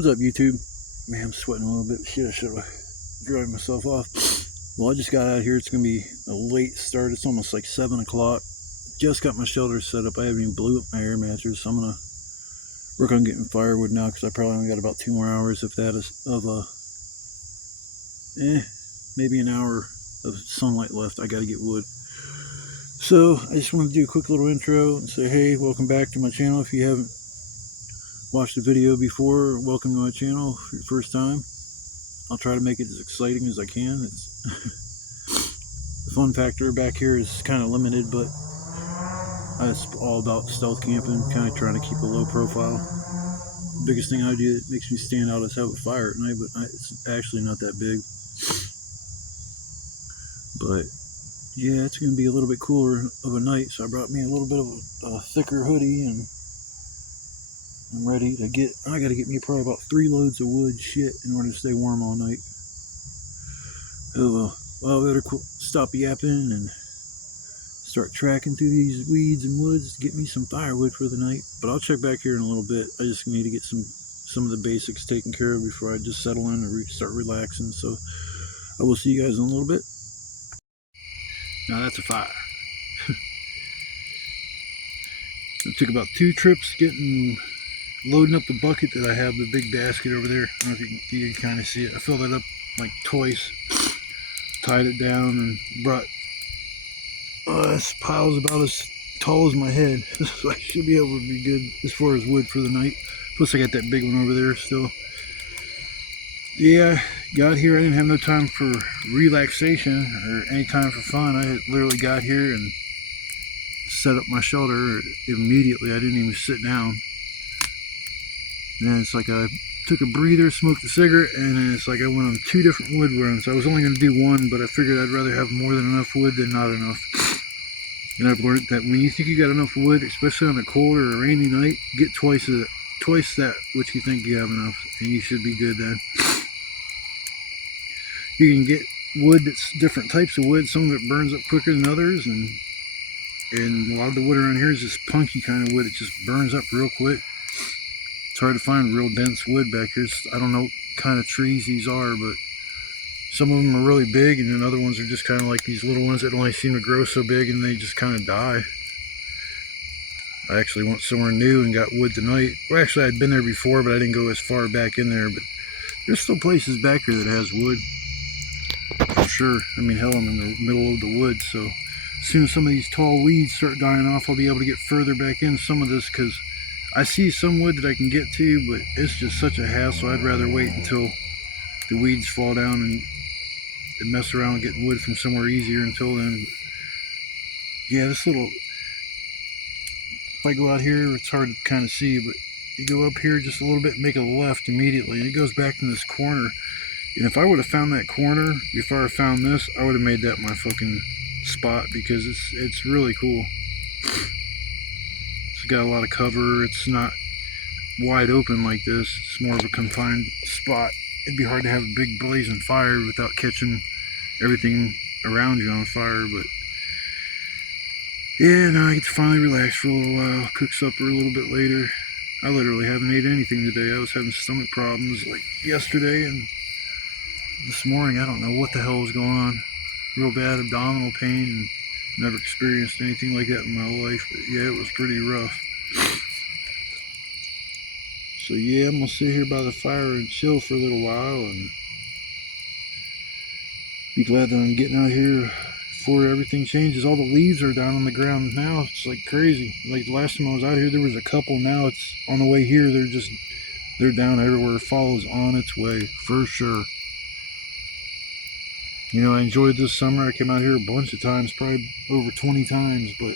What's up, YouTube? Man, I'm sweating a little bit. Shit, I should have dried myself off. Well, I just got out here. It's going to be a late start. It's almost like 7 o'clock. Just got my shelter set up. I haven't even blew up my air mattress. So I'm going to work on getting firewood now because I probably only got about 2 more hours, if that is, of maybe an hour of sunlight left. I got to get wood. So I just want to do a quick little intro and say, hey, welcome back to my channel. If you haven't watched the video before, welcome to my channel for your first time. I'll try to make it as exciting as I can. The fun factor back here is kind of limited, but it's all about stealth camping, kind of trying to keep a low profile. The biggest thing I do that makes me stand out is have a fire at night, but it's actually not that big. But yeah, it's going to be a little bit cooler of a night, so I brought me a little bit of a thicker hoodie, and I'm ready to get, I got to get me probably about 3 loads of wood shit in order to stay warm all night. Oh, well, I better stop yapping and start tracking through these weeds and woods to get me some firewood for the night. But I'll check back here in a little bit. I just need to get some of the basics taken care of before I just settle in and start relaxing. So I will see you guys in a little bit. Now that's a fire. It took about 2 trips loading up the bucket that I have, the big basket over there. I don't know if you can kind of see it. I filled it up like twice, tied it down, and brought this pile's about as tall as my head. So I should be able to be good as far as wood for the night. Plus I got that big one over there still. Yeah, got here. I didn't have no time for relaxation or any time for fun. I literally got here and set up my shelter immediately. I didn't even sit down. And then it's like I took a breather, smoked a cigarette, and then it's like I went on 2 different wood runs. I was only going to do one, but I figured I'd rather have more than enough wood than not enough. And I've learned that when you think you got enough wood, especially on a cold or a rainy night, get twice that which you think you have enough, and you should be good then. You can get wood that's different types of wood. Some of it burns up quicker than others, and a lot of the wood around here is this punky kind of wood. It just burns up real quick. It's hard to find real dense wood back here. I don't know what kind of trees these are, but some of them are really big, and then other ones are just kind of like these little ones that only seem to grow so big and they just kind of die. I actually went somewhere new and got wood tonight. Well, actually I'd been there before, but I didn't go as far back in there. But there's still places back here that has wood, for sure. I mean, hell, I'm in the middle of the woods, so as soon as some of these tall weeds start dying off, I'll be able to get further back in some of this, because I see some wood that I can get to, but it's just such a hassle. I'd rather wait until the weeds fall down and mess around and get wood from somewhere easier until then. Yeah, this little, if I go out here, it's hard to kind of see, but you go up here just a little bit and make a left immediately, and it goes back to this corner. And if I would have found that corner before I found this, I would have made that my fucking spot, because it's really cool. It's got a lot of cover. It's not wide open like this. It's more of a confined spot. It'd be hard to have a big blazing fire without catching everything around you on fire. But yeah, now I get to finally relax for a little while, cook supper a little bit later. I literally haven't ate anything today. I was having stomach problems like yesterday, and this morning I don't know what the hell was going on. Real bad abdominal pain, and never experienced anything like that in my life. But yeah, it was pretty rough. So yeah, I'm gonna sit here by the fire and chill for a little while, and be glad that I'm getting out here before everything changes. All the leaves are down on the ground now. It's like crazy. Like the last time I was out here, there was a couple. Now it's on the way here. They're down everywhere. Fall is on its way for sure. You know, I enjoyed this summer. I came out here a bunch of times, probably over 20 times, but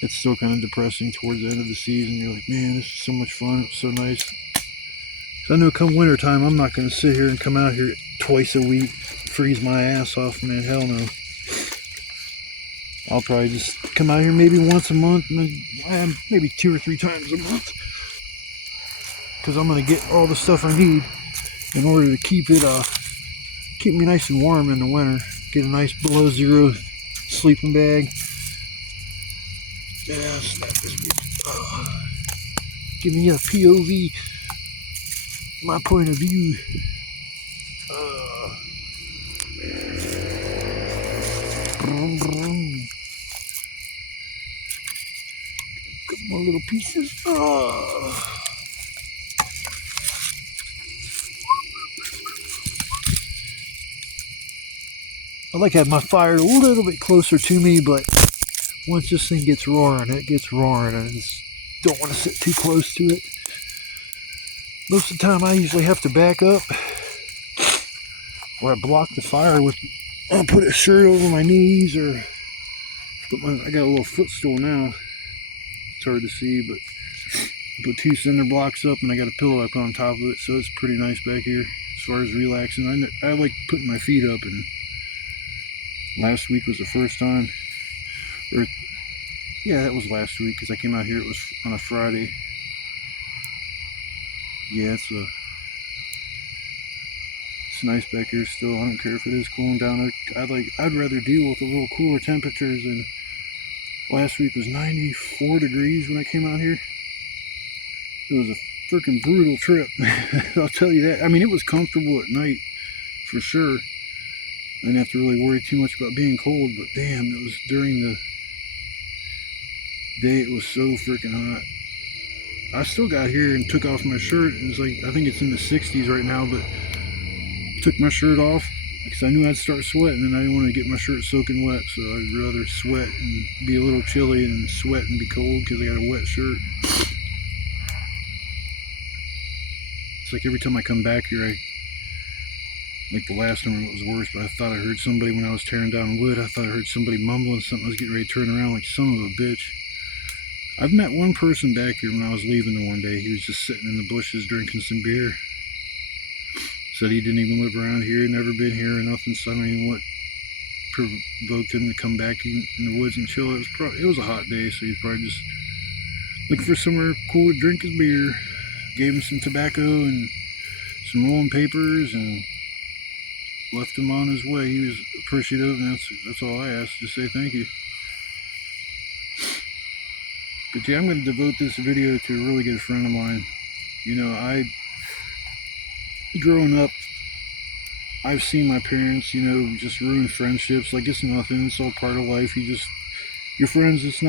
it's still kind of depressing towards the end of the season. You're like, man, this is so much fun. It was so nice. So I know come winter time, I'm not going to sit here and come out here twice a week, freeze my ass off, man. Hell no. I'll probably just come out here maybe once a month, maybe 2 or 3 times a month, because I'm going to get all the stuff I need in order to keep me nice and warm in the winter. Get a nice below zero sleeping bag. Yeah, snap this. Give me a POV. my point of view. Brum, brum. Couple more little pieces. I like having my fire a little bit closer to me, but once this thing gets roaring, it gets roaring. I just don't want to sit too close to it. Most of the time I usually have to back up, or I block the fire with, I'll put a shirt over my knees, or I got a little footstool now. It's hard to see, but I put 2 cinder blocks up and I got a pillow I put on top of it, so it's pretty nice back here as far as relaxing. I like putting my feet up, and last week was the first time, or yeah, that was last week because I came out here, it was on a Friday. Yeah, it's nice back here still. I don't care if it is cooling down. I'd rather deal with a little cooler temperatures than last week was 94 degrees when I came out here. It was a freaking brutal trip. I'll tell you that. I mean, it was comfortable at night for sure. I didn't have to really worry too much about being cold, but damn, it was during the day it was so freaking hot. I still got here and took off my shirt. It was like, I think it's in the 60s right now, but took my shirt off because I knew I'd start sweating and I didn't want to get my shirt soaking wet, so I'd rather sweat and be a little chilly than sweat and be cold because I got a wet shirt. It's like every time I come back here, like the last time it was worse, but I thought I heard somebody when I was tearing down wood. I thought I heard somebody mumbling something. I was getting ready to turn around like son of a bitch. I've met one person back here when I was leaving the one day. He was just sitting in the bushes drinking some beer. Said he didn't even live around here, never been here or nothing, so I don't even know what provoked him to come back in the woods and chill. It was a hot day, so he was probably just looking for somewhere cool to drink his beer. Gave him some tobacco and some rolling papers and left him on his way. He was appreciative, and that's all I asked, to say thank you. But yeah, I'm going to devote this video to a really good friend of mine. You know, growing up, I've seen my parents, you know, just ruin friendships. Like, it's nothing, it's all part of life. Your friends, it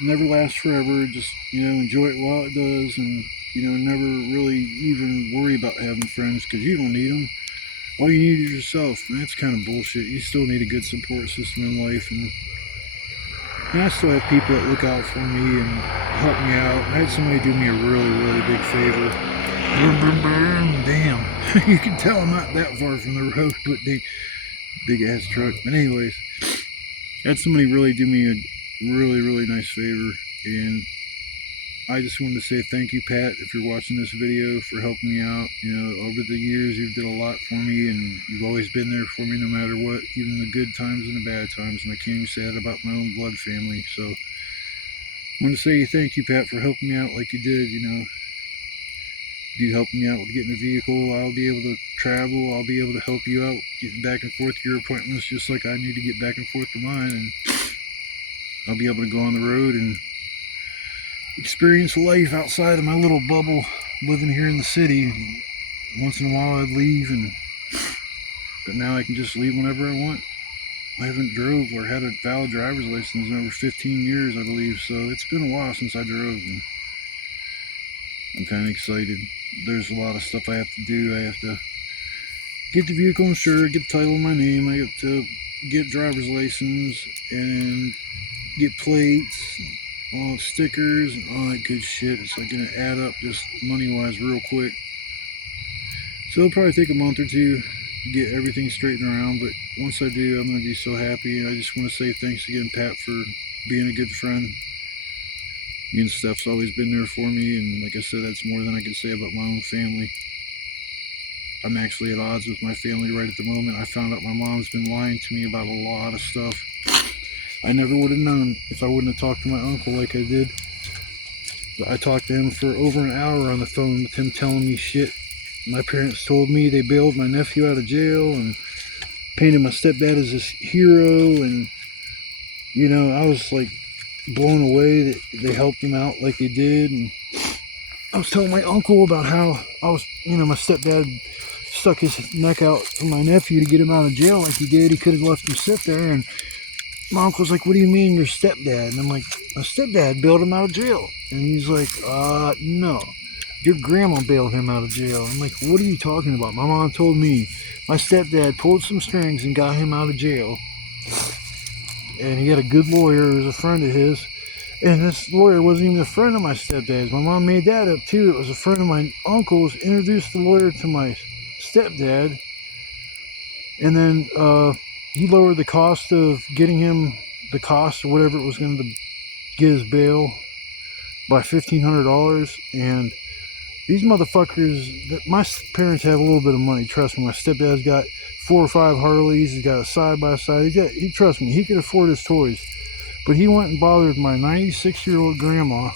never lasts forever. Just, you know, enjoy it while it does, and, you know, never really even worry about having friends because you don't need them. All you need is yourself, and that's kind of bullshit. You still need a good support system in life, and I still have people that look out for me and help me out. I had somebody do me a really, really big favor. Damn. You can tell I'm not that far from the road, but big ass truck. But anyways, I had somebody really do me a really, really nice favor, and I just wanted to say thank you, Pat, if you're watching this video, for helping me out. You know, over the years, you've did a lot for me, and you've always been there for me no matter what, even the good times and the bad times, and I can't even say that about my own blood family. So I want to say thank you, Pat, for helping me out like you did. You know, you helped me out with getting a vehicle. I'll be able to travel. I'll be able to help you out getting back and forth to your appointments, just like I need to get back and forth to mine, and I'll be able to go on the road and experience life outside of my little bubble living here in the city. Once in a while I'd leave, but now I can just leave whenever I want. I haven't drove or had a valid driver's license in over 15 years, I believe, so it's been a while since I drove, and I'm kind of excited. There's a lot of stuff I have to do. I have to get the vehicle insured, get the title in my name, I have to get driver's license, and get plates, all the stickers and all that good shit. It's like gonna add up just money wise real quick, so it'll probably take a month or two to get everything straightened around, but once I do, I'm gonna be so happy. And I just want to say thanks again, Pat, for being a good friend. You and Steph's always been there for me, and like I said, that's more than I can say about my own family. I'm actually at odds with my family right at the moment. I found out my mom's been lying to me about a lot of stuff. I never would have known if I wouldn't have talked to my uncle like I did. But I talked to him for over an hour on the phone with him telling me shit. My parents told me they bailed my nephew out of jail and painted my stepdad as this hero, and you know, I was like blown away that they helped him out like they did. And I was telling my uncle about how my stepdad stuck his neck out for my nephew to get him out of jail like he did. He could have left him sit there. And my uncle's like, what do you mean your stepdad? And I'm like, my stepdad bailed him out of jail. And he's like, no, your grandma bailed him out of jail. I'm like, what are you talking about? My mom told me my stepdad pulled some strings and got him out of jail. And he had a good lawyer who was a friend of his. And this lawyer wasn't even a friend of my stepdad's. My mom made that up too. It was a friend of my uncle's, introduced the lawyer to my stepdad. And then he lowered the cost of getting him the cost or whatever it was going to get his bail by $1,500. And these motherfuckers, my parents have a little bit of money, trust me. My stepdad's got 4 or 5 Harleys, he's got a side-by-side, he trust me, he could afford his toys. But he went and bothered my 96-year-old grandma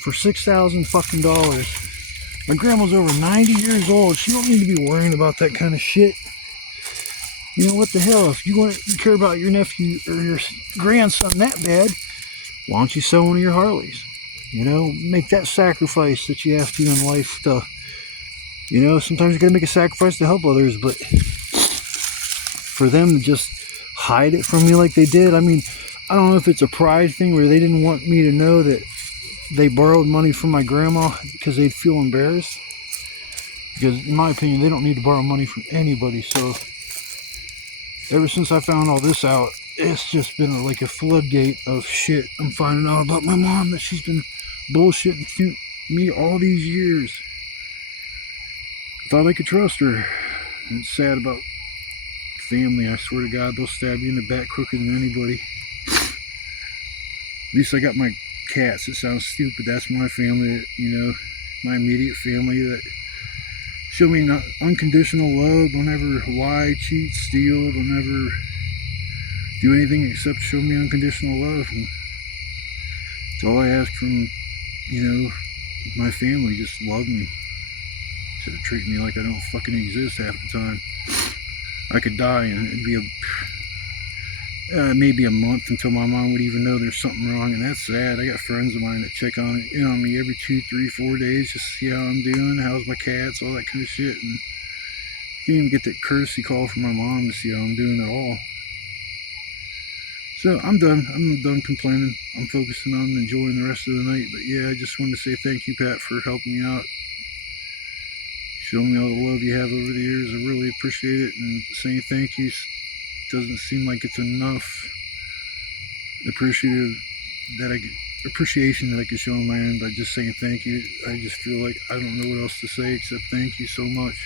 for $6,000 fucking dollars. My grandma's over 90 years old. She don't need to be worrying about that kind of shit. You know, what the hell? If you care about your nephew or your grandson that bad, why don't you sell one of your Harleys? You know, make that sacrifice that you have to in life to, you know, sometimes you gotta make a sacrifice to help others, but for them to just hide it from me like they did, I mean, I don't know if it's a pride thing where they didn't want me to know that they borrowed money from my grandma because they'd feel embarrassed. Because in my opinion, they don't need to borrow money from anybody. So ever since I found all this out, it's just been like a floodgate of shit I'm finding out about my mom, that she's been bullshitting through me all these years. Thought I could trust her. And it's sad about family. I swear to God, they'll stab you in the back quicker than anybody. At least I got my cats. It sounds stupid. That's my family, you know, my immediate family that show me unconditional love. Don't ever lie, cheat, steal. Don't ever do anything except show me unconditional love. And it's all I ask from, you know, my family. Just love me. Instead of treat me like I don't fucking exist half the time. I could die and it'd be maybe a month until my mom would even know there's something wrong, and that's sad. I got friends of mine that check on it, on me every 2, 3, 4 days just to see how I'm doing, how's my cats, all that kind of shit. And I can't even get that courtesy call from my mom to see how I'm doing at all. So I'm done. I'm done complaining. I'm focusing on enjoying the rest of the night. But yeah, I just wanted to say thank you, Pat, for helping me out. Showing me all the love you have over the years. I really appreciate it. And saying thank you doesn't seem like it's enough. Appreciation that I can show on my end by just saying thank you. I just feel like I don't know what else to say except thank you so much.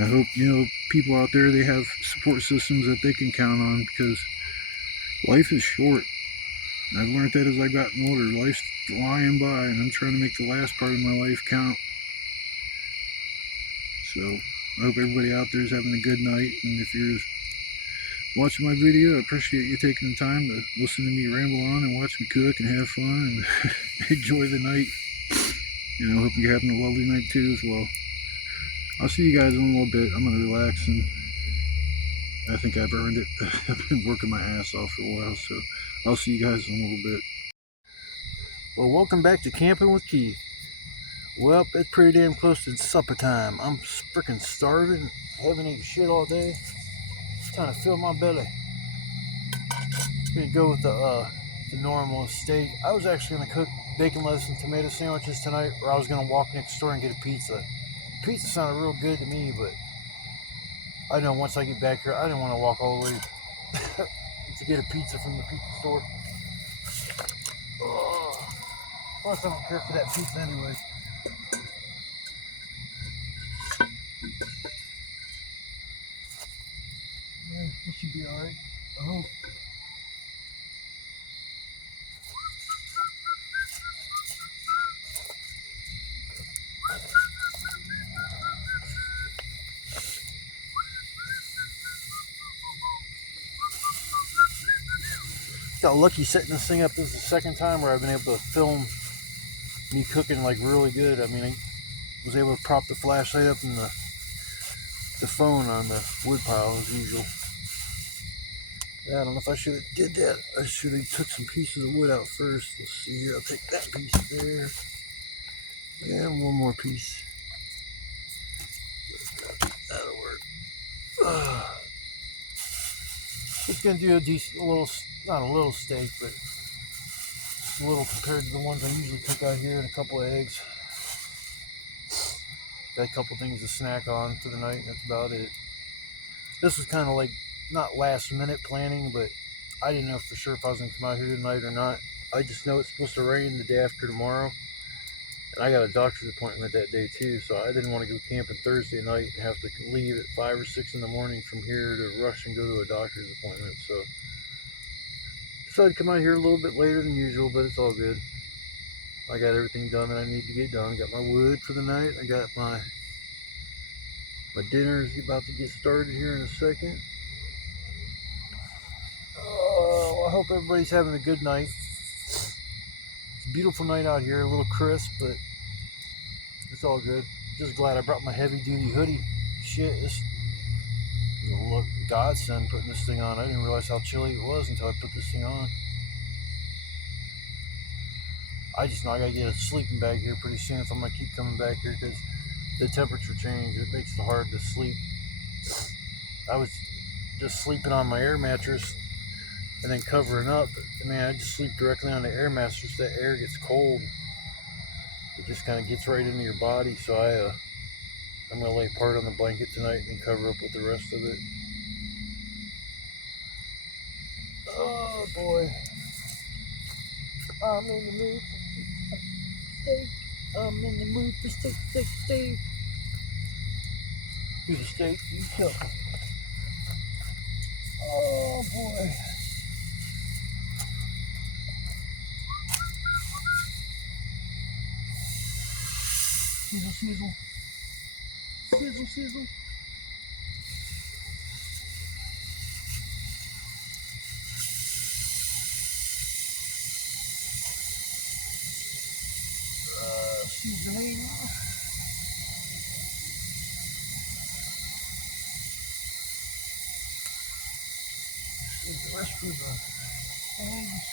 I hope, you know, people out there, they have support systems that they can count on, because life is short. I've learned that as I've gotten older. Life's flying by, and I'm trying to make the last part of my life count. So I hope everybody out there is having a good night, and if you're watching my video, I appreciate you taking the time to listen to me ramble on and watch me cook and have fun and enjoy the night. And I hope you're having a lovely night too as well. I'll see you guys in a little bit. I'm going to relax, and I think I've earned it. I've been working my ass off for a while, so I'll see you guys in a little bit. Well, welcome back to Camping with Keith. Well, it's pretty damn close to supper time. I'm freaking starving. Haven't eaten shit all day. Trying to fill my belly. Gonna go with the normal steak. I was actually gonna cook bacon, lettuce, and tomato sandwiches tonight, or I was gonna walk next door and get a pizza. Pizza sounded real good to me, but I know once I get back here, I didn't want to walk all the way to get a pizza from the pizza store. Plus, I don't care for that pizza anyway. Yeah, it should be alright. I hope. Got lucky setting this thing up. This is the second time where I've been able to film me cooking like really good. I mean, I was able to prop the flashlight up and the phone on the wood pile as usual. Yeah, I don't know if I should have did that. I should have took some pieces of wood out first. Let's see here. I'll take that piece there. And one more piece. That'll work. Just gonna do a little, not a little steak, but just a little compared to the ones I usually cook out here, and a couple of eggs. Got a couple things to snack on for the night, and that's about it. This was kind of like not last minute planning, but I didn't know for sure if I was gonna come out here tonight or not. I just know it's supposed to rain the day after tomorrow, and I got a doctor's appointment that day too, so I didn't want to go camping Thursday night and have to leave at 5 or 6 in the morning from here to rush and go to a doctor's appointment. So decided to come out here a little bit later than usual, but it's all good. I got everything done that I need to get done. Got my wood for the night. I got my dinner is about to get started here in a second. Oh, I hope everybody's having a good night. It's a beautiful night out here, a little crisp, but it's all good. Just glad I brought my heavy duty hoodie. Shit, this look godsend putting this thing on. I didn't realize how chilly it was until I put this thing on. I just know I gotta get a sleeping bag here pretty soon if I'm gonna keep coming back here, because the temperature change, it makes it hard to sleep. I was just sleeping on my air mattress and then covering up. I mean, I just sleep directly on the air mattress. That air gets cold. It just kind of gets right into your body. So I'm gonna lay part on the blanket tonight and cover up with the rest of it. Oh boy, I'm in the mood for steak. I'm in the mood for steak, steak, steak. Here's a steak. Oh boy. Sizzle, sizzle. Sizzle, sizzle. Seasoning. The rest for the eggs.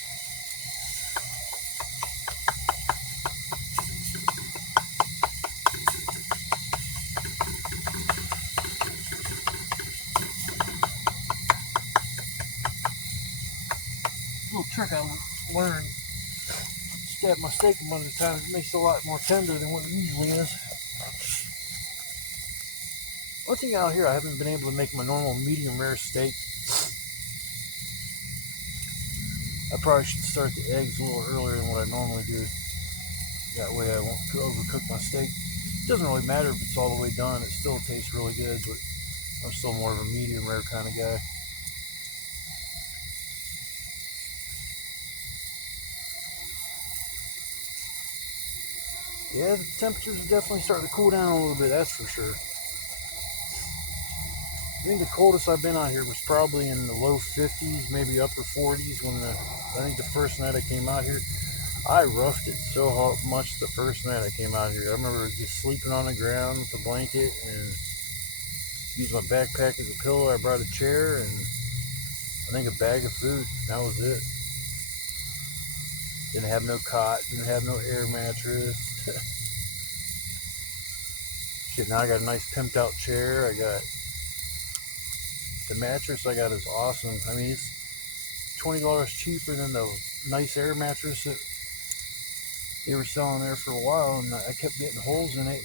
Little trick I learned. Stab my steak one at a time. It makes it a lot more tender than what it usually is. One thing out here, I haven't been able to make my normal medium rare steak. I probably should start the eggs a little earlier than what I normally do. That way I won't overcook my steak. It doesn't really matter if it's all the way done. It still tastes really good, but I'm still more of a medium rare kind of guy. Yeah, the temperatures are definitely starting to cool down a little bit, that's for sure. I think the coldest I've been out here was probably in the low 50s, maybe upper 40s I think the first night I came out here. I roughed it so much the first night I came out here. I remember just sleeping on the ground with a blanket and used my backpack as a pillow. I brought a chair and I think a bag of food. That was it. Didn't have no cot, didn't have no air mattress. Shit, now I got a nice pimped out chair. I got the mattress I got is awesome. I mean, it's $20 cheaper than the nice air mattress that they were selling there for a while, and I kept getting holes in it,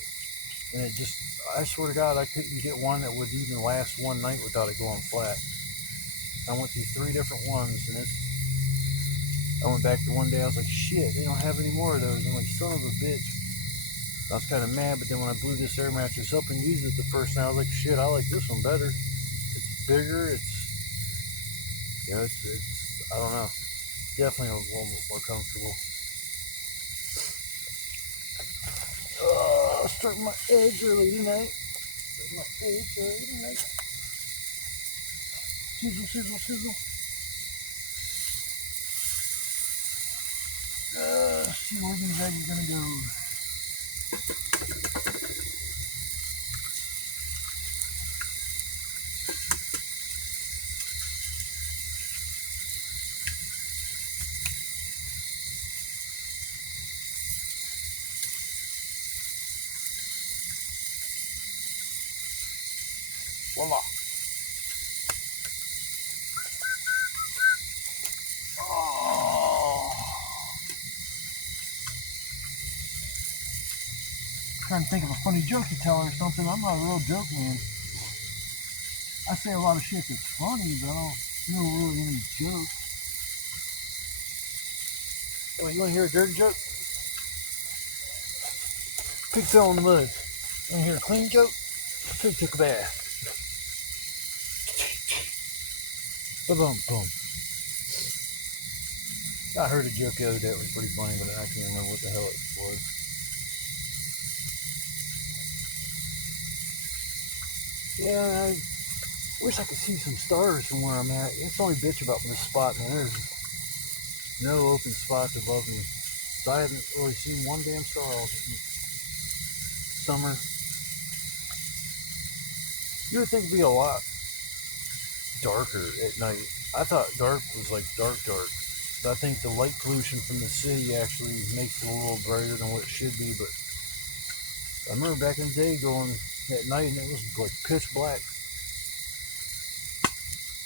and it just, I swear to God, I couldn't get one that would even last one night without it going flat. I went through 3 different ones, and I went back to one day, I was like, shit, they don't have any more of those. I'm like, son of a bitch. I was kind of mad, but then when I blew this air mattress up and used it the first time, I was like, shit, I like this one better. It's bigger, it's, you know, it's I don't know, definitely a little bit more comfortable. I'll start my eggs early tonight. Sizzle, sizzle, sizzle. See where these eggs are gonna go. Voila. Oh. Trying to think of a funny joke to tell her or something. I'm not a real joke man. I say a lot of shit that's funny, but I don't know really any jokes. Oh, you want to hear a dirty joke? Pig fell in the mud. You want to hear a clean joke? Pig took a bath. Boom, boom. I heard a joke the other day. It was pretty funny, but I can't remember what the hell it was. Yeah, I wish I could see some stars from where I'm at. It's the only bitch about this spot, man. There's no open spots above me. So I haven't really seen one damn star all summer. You would think it'd be a lot darker at night. I thought dark was like dark. But I think the light pollution from the city actually makes it a little brighter than what it should be. But I remember back in the day going at night and it was like pitch black.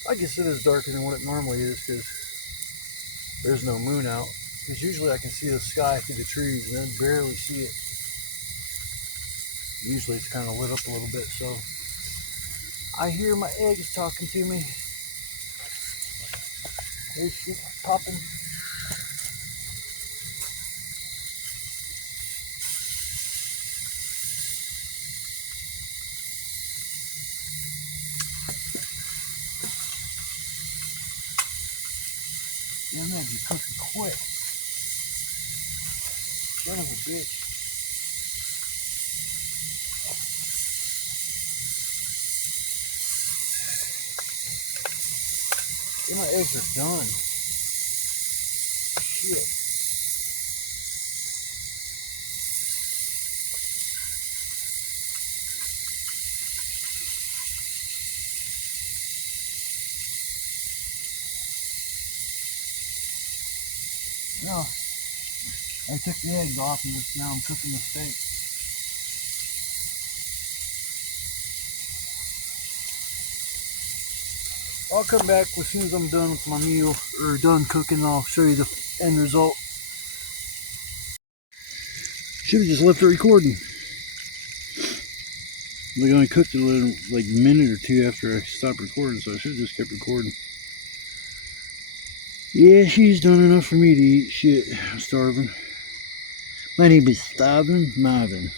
I guess it is darker than what it normally is because there's no moon out. Because usually I can see the sky through the trees and then barely see it. Usually it's kind of lit up a little bit, so I hear my eggs talking to me. There's shit popping. Damn, that you're cooking quick. Son of a bitch. Yeah, my eggs are done. Shit. No, I took the eggs off and just now I'm cooking the steak. I'll come back as soon as I'm done with my meal or done cooking. I'll show you the end result. Should have just left it recording. Like I only cooked it like a minute or two after I stopped recording, so I should have just kept recording. Yeah, she's done enough for me to eat. Shit, I'm starving. My name is Starving Marvin.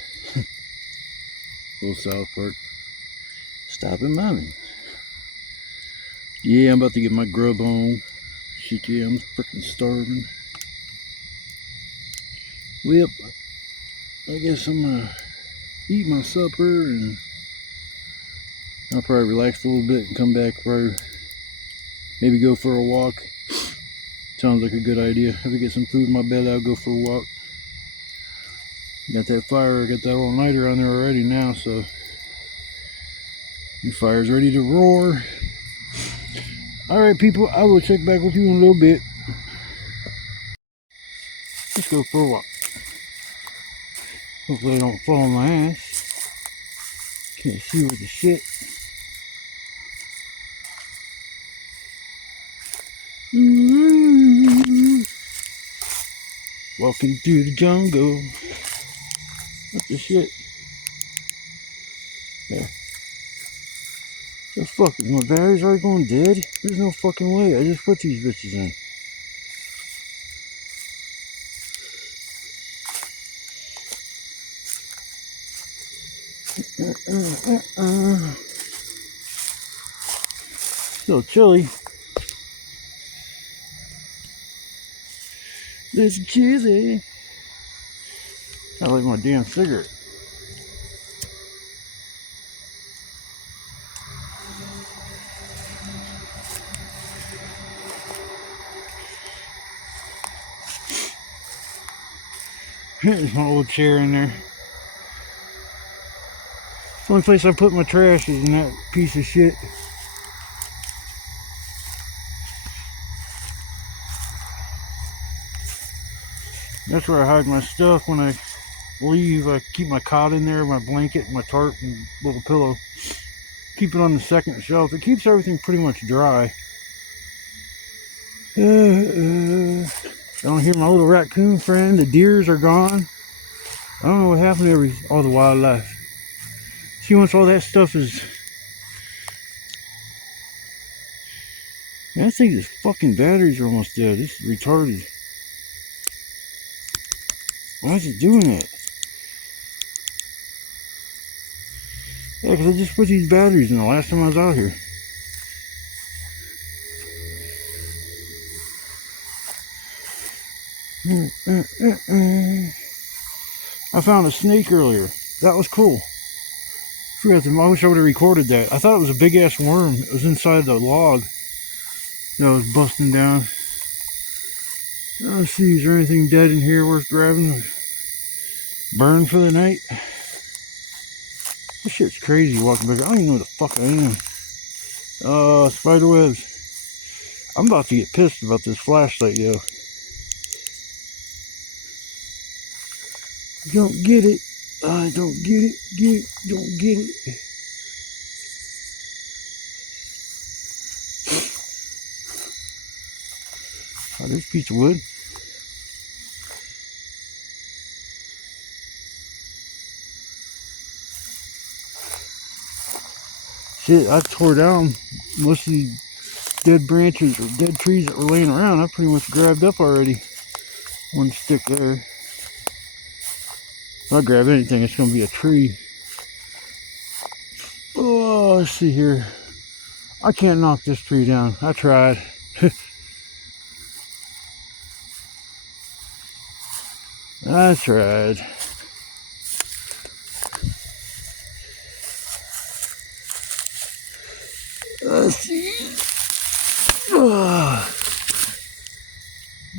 Little South Park. Starving Marvin. Yeah, I'm about to get my grub on. Shit, yeah, I'm freaking starving. Well, I guess I'm gonna eat my supper and I'll probably relax a little bit and come back, probably maybe go for a walk. Sounds like a good idea. If I get some food in my belly, I'll go for a walk. Got that fire, I got that all-nighter on there already now, so the fire's ready to roar. Alright people, I will check back with you in a little bit. Let's go for a walk. Hopefully I don't fall on my ass. Can't see with the shit. Walking through the jungle. What the shit? There. The fuck, is my batteries already going dead? There's no fucking way. I just put these bitches in. Still chilly. It's chilly. I like my damn cigarette. There's my old chair in there. The only place I put my trash is in that piece of shit. That's where I hide my stuff when I leave. I keep my cot in there, my blanket, my tarp, and little pillow. keep it on the second shelf. It keeps everything pretty much dry. I don't hear my little raccoon friend. The deers are gone. I don't know what happened to all the wildlife. See, once all that stuff is... Man, I think these fucking batteries are almost dead. This is retarded. Why is it doing that? Yeah, because I just put these batteries in the last time I was out here. I found a snake earlier. That was cool. I wish I would have recorded that. I thought it was a big ass worm. It was inside the log that was busting down. Let's see, is there anything dead in here worth grabbing? Burn for the night? This shit's crazy walking back. I don't even know where the fuck I am. Spider webs. I'm about to get pissed about this flashlight, yo. Don't get it. I don't get it. Don't get it. Oh, there's a piece of wood. Shit, I tore down most of the dead branches or dead trees that were laying around. I pretty much grabbed up already. One stick there. If I grab anything, it's gonna be a tree. Oh, let's see here. I can't knock this tree down. I tried. I tried. Let's see.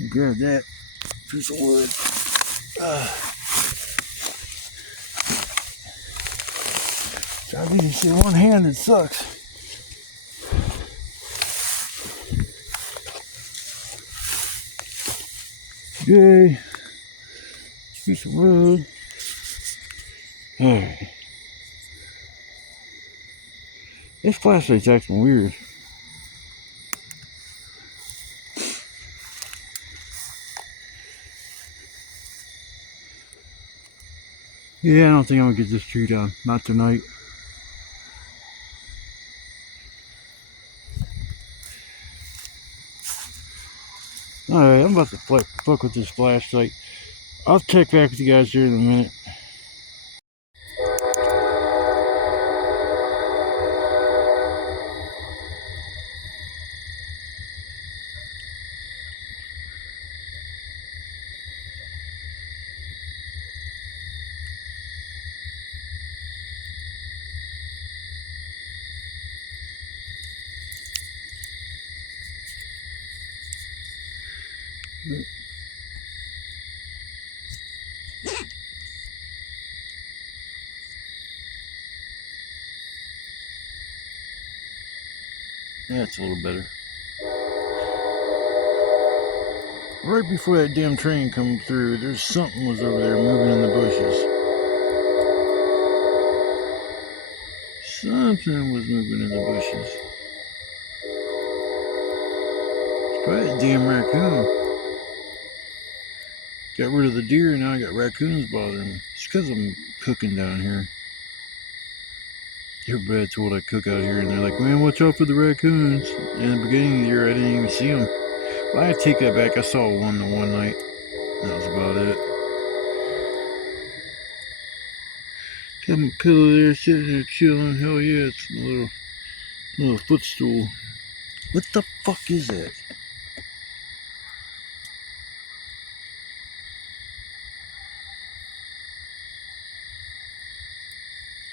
Grab that piece of wood. I do this shit one hand, it sucks. Okay. Piece of wood. Alright. This flashlight's acting weird. Yeah, I don't think I'm gonna get this tree down. Not tonight. Alright, I'm about to fuck with this flashlight. I'll check back with you guys here in a minute. That's a little better. Right before that damn train come through, there's something was over there moving in the bushes. Something was moving in the bushes. It's probably a damn raccoon. Got rid of the deer and now I got raccoons bothering me. It's because I'm cooking down here. Everybody told I cook out here and they're like, man, watch out for the raccoons. In the beginning of the year, I didn't even see them. But I take that back. I saw one the one night. That was about it. Got my pillow there, sitting there chilling. Hell yeah, it's a little footstool. What the fuck is that?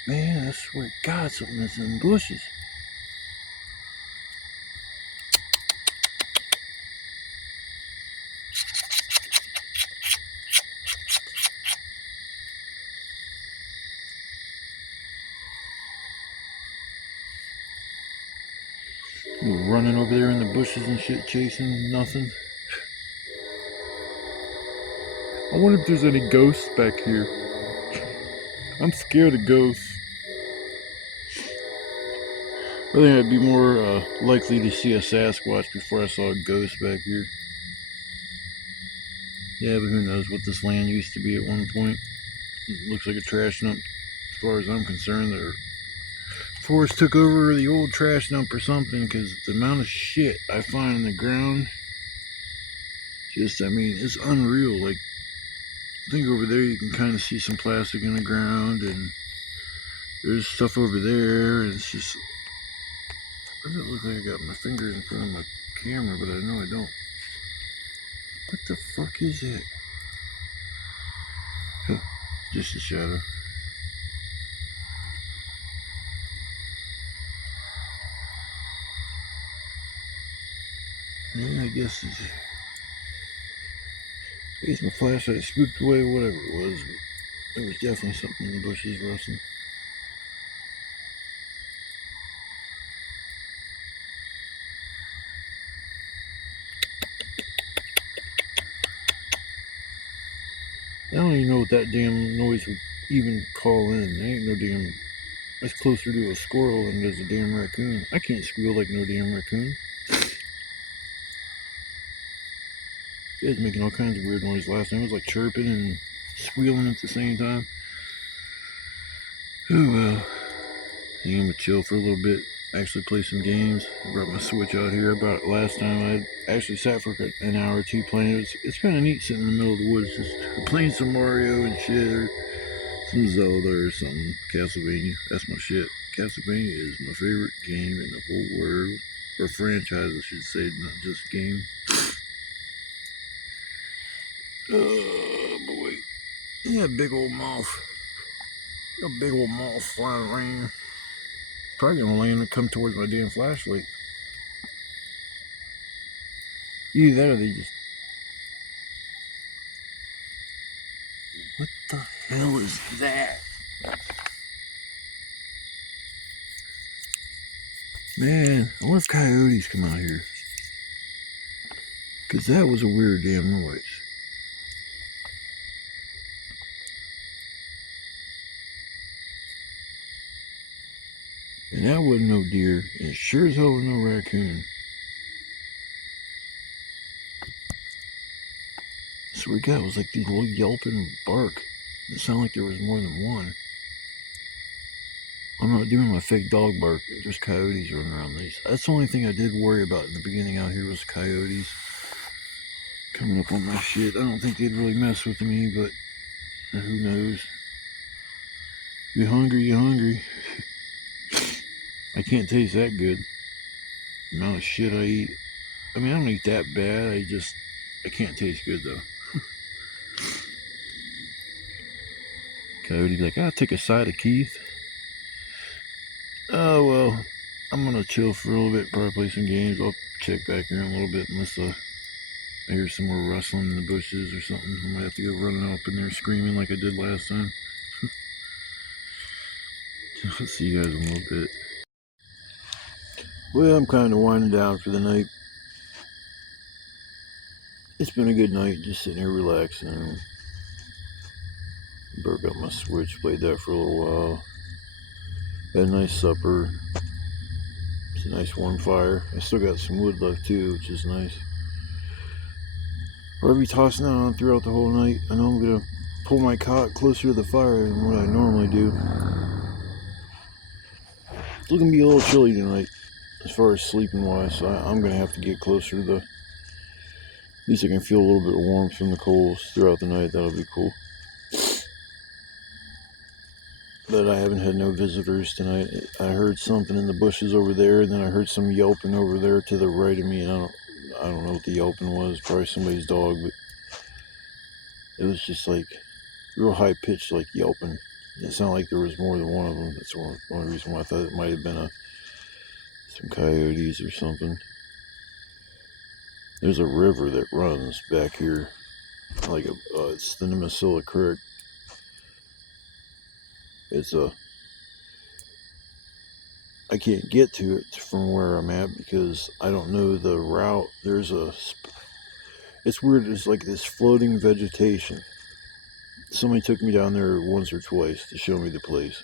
Man, I swear to God, something is in the bushes. We're running over there in the bushes and shit, chasing nothing. I wonder if there's any ghosts back here. I'm scared of ghosts. I think I'd be more likely to see a Sasquatch before I saw a ghost back here. Yeah, but who knows what this land used to be at one point. It looks like a trash dump as far as I'm concerned. The forest took over the old trash dump or something, because the amount of shit I find in the ground, just, I mean, it's unreal. Like, I think over there you can kind of see some plastic in the ground, and there's stuff over there, and it's just, does it look like I got my fingers in front of my camera, but I know I don't. What the fuck is it? Huh, just a shadow. Yeah, I guess my flashlight spooked away whatever it was. There was definitely something in the bushes rustling. I don't even know what that damn noise would even call in. There ain't no damn. That's closer to a squirrel than it is a damn raccoon. I can't squeal like no damn raccoon. It was making all kinds of weird noise last time. It was like chirping and squealing at the same time. Oh well. I think I'm gonna chill for a little bit. Actually play some games. I brought my Switch out here. I brought it last time. I actually sat for an hour or two playing it. It's kind of neat sitting in the middle of the woods, just playing some Mario and shit, or some Zelda or something. Castlevania. That's my shit. Castlevania is my favorite game in the whole world, or franchise, I should say, not just game. Oh boy, yeah, big old moth. A big old moth flying around. Probably gonna land and come towards my damn flashlight. Either that or they just. What the hell is that? Man, I wonder if coyotes come out here. Because that was a weird damn noise. And that wasn't no deer, and it sure as hell was no raccoon. So we got was like these little yelping bark. It sounded like there was more than one. I'm not doing my fake dog bark. There's coyotes running around these. That's the only thing I did worry about in the beginning out here was coyotes coming up on my shit. I don't think they'd really mess with me, but who knows? You hungry, you hungry. I can't taste that good. The amount of shit I eat. I mean, I don't eat that bad. I can't taste good though. Coyote like, I'll take a side of Keith. Oh well, I'm gonna chill for a little bit, probably play some games. I'll check back here in a little bit unless I hear some more rustling in the bushes or something. I might have to go running up in there screaming like I did last time. I'll see you guys in a little bit. Well, I'm kind of winding down for the night. It's been a good night, just sitting here relaxing. Broke up my Switch, played that for a little while. Had a nice supper. It's a nice warm fire. I still got some wood left too, which is nice. I'll be tossing that on throughout the whole night. I know I'm gonna pull my cot closer to the fire than what I normally do. It's looking to be a little chilly tonight as far as sleeping wise, so I'm gonna have to get closer to the. At least I can feel a little bit of warmth from the coals throughout the night. That'll be cool. But I haven't had no visitors tonight. I heard something in the bushes over there, and then I heard some yelping over there to the right of me. And I don't know what the yelping was. Probably somebody's dog, but it was just like real high pitched, like yelping. It sounded like there was more than one of them. That's one reason why I thought it might have been some coyotes or something. There's a river that runs back here, like it's the Nemasilla Creek. I can't get to it from where I'm at because I don't know the route. It's weird. It's like this floating vegetation. Somebody took me down there once or twice to show me the place.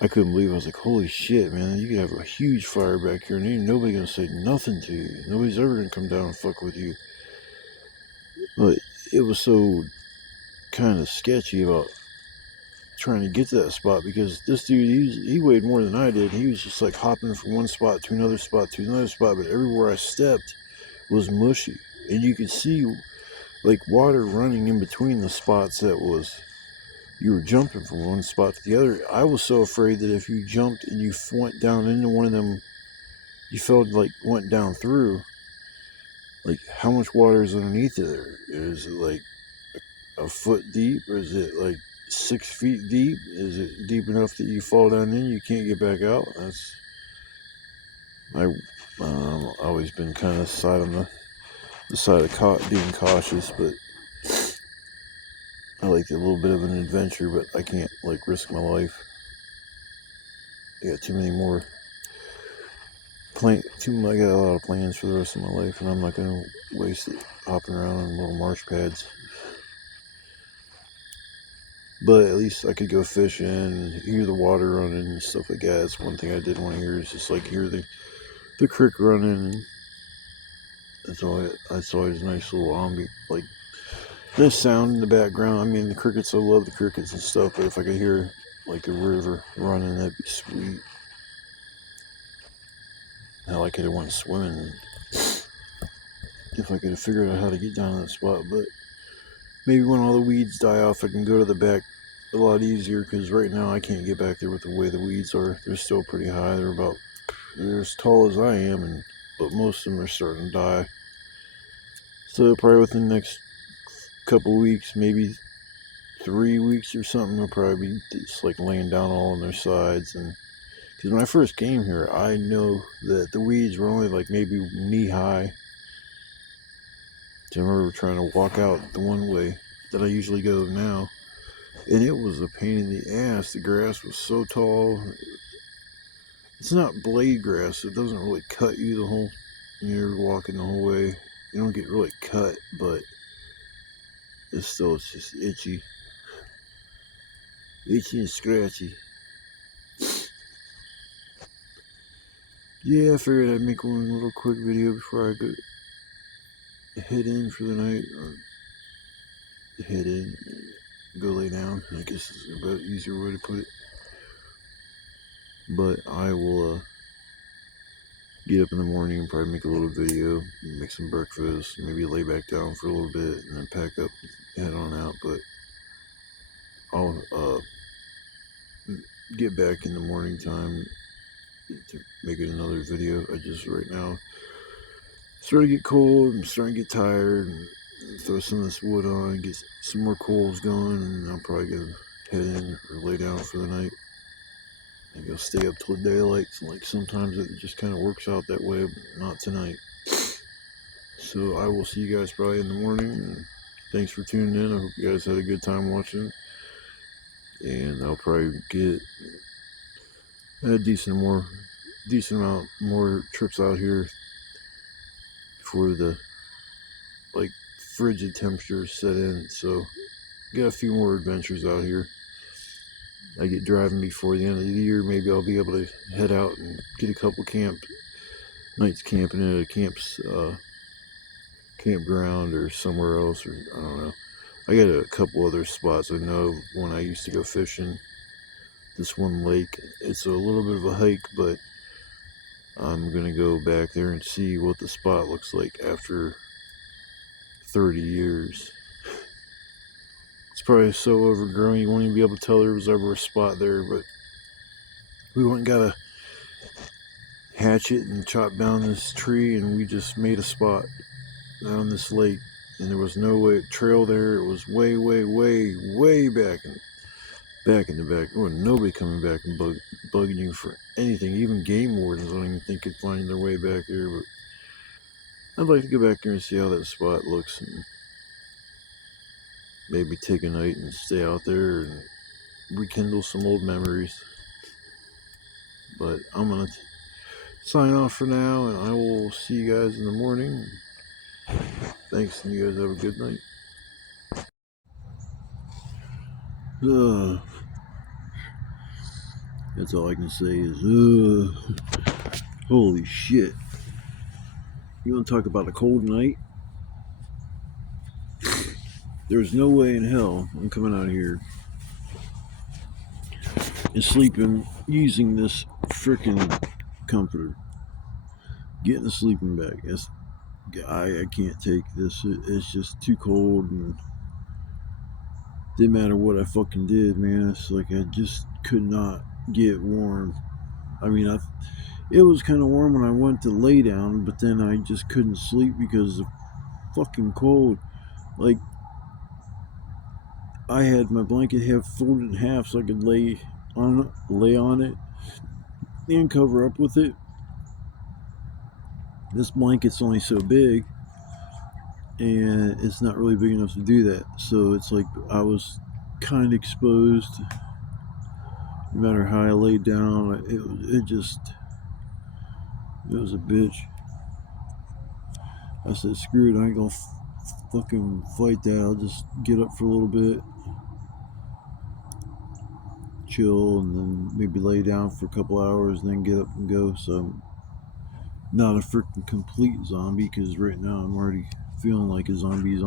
I couldn't believe it. I was like, holy shit, man, you could have a huge fire back here and ain't nobody gonna say nothing to you. Nobody's ever gonna come down and fuck with you. But it was so kind of sketchy about trying to get to that spot because this dude, he weighed more than I did. He was just like hopping from one spot to another spot to another spot, but everywhere I stepped was mushy. And you could see like water running in between the spots that was you were jumping from one spot to the other. I was so afraid that if you jumped and you went down into one of them, you felt like went down through. Like, how much water is underneath there? Is it like a foot deep, or is it like 6 feet deep? Is it deep enough that you fall down in, you can't get back out? That's I've always been kind of on the side of being cautious, but I like a little bit of an adventure, but I can't like risk my life. I got too many more I got a lot of plans for the rest of my life, and I'm not gonna waste it hopping around on little marsh pads. But at least I could go fishing and hear the water running and stuff like that. That's one thing I did want to hear, is just like hear the creek running. And that's always a nice little like nice sound in the background. I mean, the crickets, I love the crickets and stuff, but if I could hear like a river running, that'd be sweet. Hell, I could have went swimming if I could have figured out how to get down to that spot. But maybe when all the weeds die off, I can go to the back a lot easier, because right now I can't get back there with the way the weeds are. They're still pretty high. They're as tall as I am, but most of them are starting to die. So probably within the next couple weeks, maybe 3 weeks or something, I'll probably be just like laying down all on their sides. And because when I first came here, I know that the weeds were only like maybe knee high. So I remember trying to walk out the one way that I usually go now, and it was a pain in the ass. The grass was so tall. It's not blade grass. It doesn't really cut you the whole. You're walking the whole way. You don't get really cut, but it's just itchy and scratchy. Yeah, I figured I'd make one little quick video before I go head in for the night, or head in, go lay down. I guess is a better, easier way to put it. But I will get up in the morning and probably make a little video, make some breakfast, maybe lay back down for a little bit, and then pack up, head on out. But I'll get back in the morning time to make it another video. I just right now starting to get cold. I'm starting to get tired, and throw some of this wood on and get some more coals going, and I'm probably gonna head in or lay down for the night. Maybe I'll stay up till daylight. Like sometimes it just kind of works out that way, but not tonight. So I will see you guys probably in the morning. And thanks for tuning in. I hope you guys had a good time watching. And I'll probably get a decent amount more trips out here before the like frigid temperatures set in. So got a few more adventures out here. I get driving before the end of the year. Maybe I'll be able to head out and get a couple nights camping at a campground or somewhere else, or I don't know. I got a couple other spots. I know when I used to go fishing, this one lake, it's a little bit of a hike, but I'm gonna go back there and see what the spot looks like after 30 years. It's probably so overgrown you won't even be able to tell there was ever a spot there, but we went and got a hatchet and chopped down this tree, and we just made a spot down this lake, and there was no way trail there. It was way back in the back. There wasn't nobody coming back and bugging you for anything. Even game wardens I don't even think could find their way back there. But I'd like to go back there and see how that spot looks, and maybe take a night and stay out there and rekindle some old memories. But I'm gonna sign off for now, and I will see you guys in the morning. Thanks, and you guys have a good night. That's all I can say is, holy shit. You want to talk about a cold night? There's no way in hell I'm coming out here and sleeping using this freaking comforter. Getting a sleeping bag. I can't take this. It's just too cold, and didn't matter what I fucking did, man. It's like I just could not get warm. I mean, it was kind of warm when I went to lay down, but then I just couldn't sleep because of fucking cold. Like, I had my blanket half folded in half so I could lay on it and cover up with it. This blanket's only so big, and it's not really big enough to do that. So it's like I was kind of exposed. No matter how I laid down, it was a bitch. I said, screw it, I ain't gonna fucking fight that. I'll just get up for a little bit, chill, and then maybe lay down for a couple hours, and then get up and go. So I'm not a freaking complete zombie, because right now I'm already feeling like a zombie.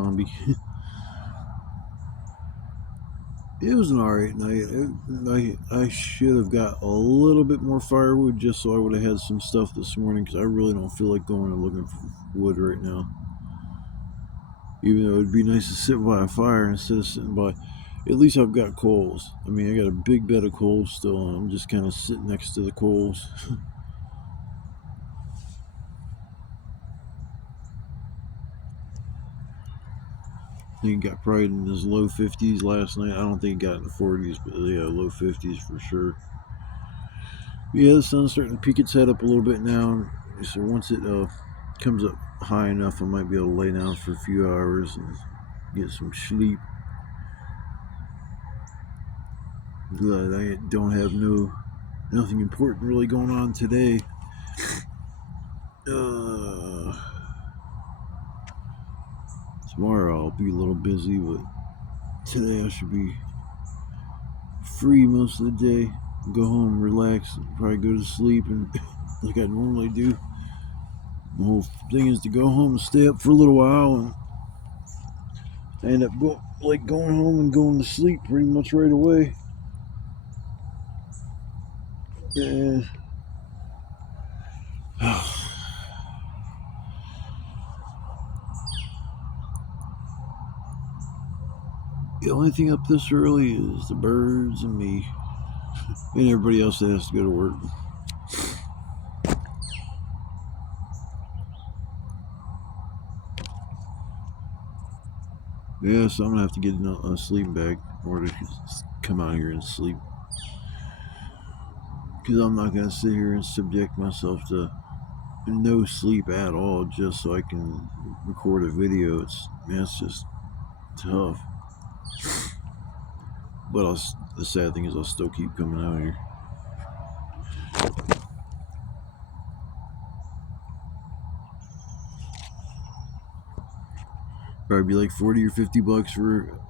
It was an alright night. I should have got a little bit more firewood just so I would have had some stuff this morning, because I really don't feel like going and looking for wood right now. Even though it'd be nice to sit by a fire instead of sitting by. At least I've got coals. I mean, I got a big bed of coals still, and I'm just kind of sitting next to the coals. I think it got probably in his low 50s last night. I don't think it got in the 40s, but yeah, low 50s for sure. Yeah, the sun's starting to peek its head up a little bit now. So once it comes up high enough, I might be able to lay down for a few hours and get some sleep. Glad I don't have nothing important really going on today. Tomorrow I'll be a little busy, but today I should be free most of the day. Go home, relax, and probably go to sleep, and like I normally do. The whole thing is to go home and stay up for a little while, and I end up going home and going to sleep pretty much right away. And the only thing up this early is the birds and me, and everybody else that has to go to work. Yeah, so I'm gonna have to get a sleeping bag in order to come out here and sleep, because I'm not gonna sit here and subject myself to no sleep at all just so I can record a video. It's just tough. But the sad thing is I'll still keep coming out here. Probably be like 40 or 50 bucks for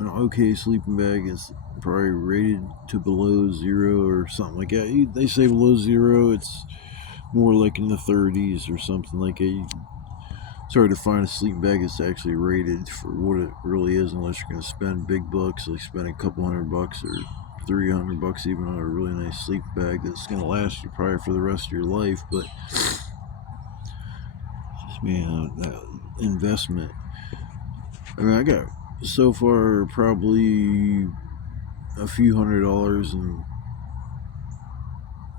an okay sleeping bag. It's probably rated to below zero or something like that. They say below zero, it's more like in the 30s or something like that. It's hard to find a sleeping bag that's actually rated for what it really is, unless you're going to spend big bucks, like spending a couple $100 or $300 even on a really nice sleeping bag that's going to last you probably for the rest of your life. But just, man, that investment. I mean, I got so far probably a few $100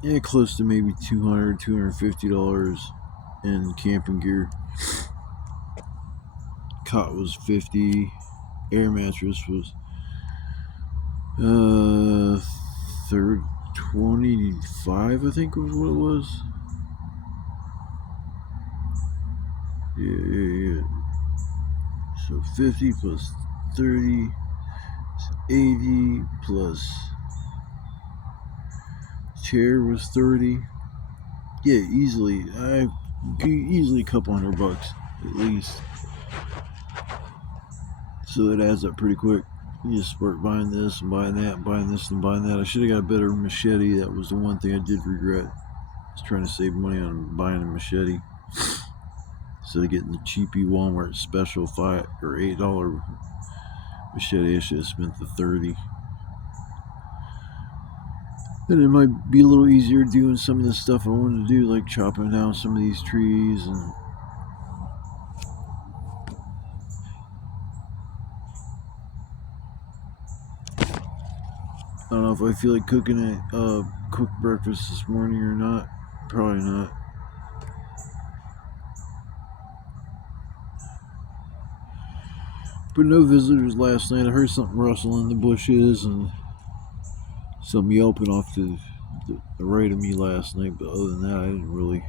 and close to maybe $200, $250 in camping gear. Cot was $50. Air mattress was $25, I think was what it was. Yeah. So 50 plus 30 is 80, plus chair was 30. Yeah, easily a couple $100 at least. So it adds up pretty quick. You just start buying this and buying that, and buying this and buying that. I should have got a better machete. That was the one thing I did regret. I was trying to save money on buying a machete instead of getting the cheapy Walmart special $5 or $8 machete. I should have spent the $30. Then it might be a little easier doing some of the stuff I wanted to do, like chopping down some of these trees and I don't know if I feel like cooking a cooked breakfast this morning or not. Probably not. But no visitors last night. I heard something rustling in the bushes and some yelping off to the right of me last night. But other than that,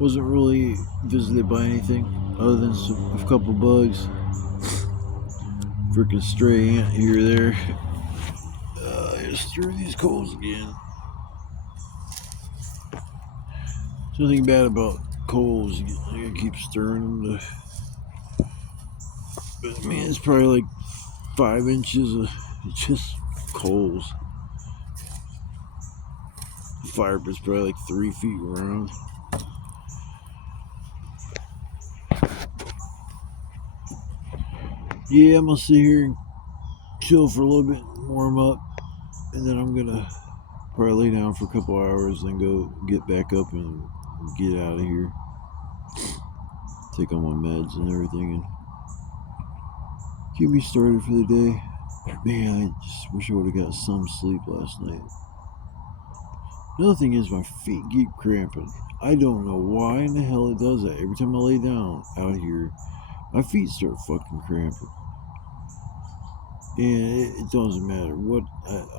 wasn't really visited by anything other than a couple bugs. Freaking stray ant here or there. I just threw these coals again. There's nothing bad about coals. You gotta keep stirring them. But man, it's probably like 5 inches of just coals. The fire pit's probably like 3 feet around. Yeah, I'm gonna sit here and chill for a little bit, warm up, and then I'm gonna probably lay down for a couple hours, then go get back up and get out of here. Take on my meds and everything, and get me started for the day. Man, I just wish I would have got some sleep last night. Another thing is my feet keep cramping. I don't know why in the hell it does that. Every time I lay down out here, my feet start fucking cramping. And it doesn't matter what.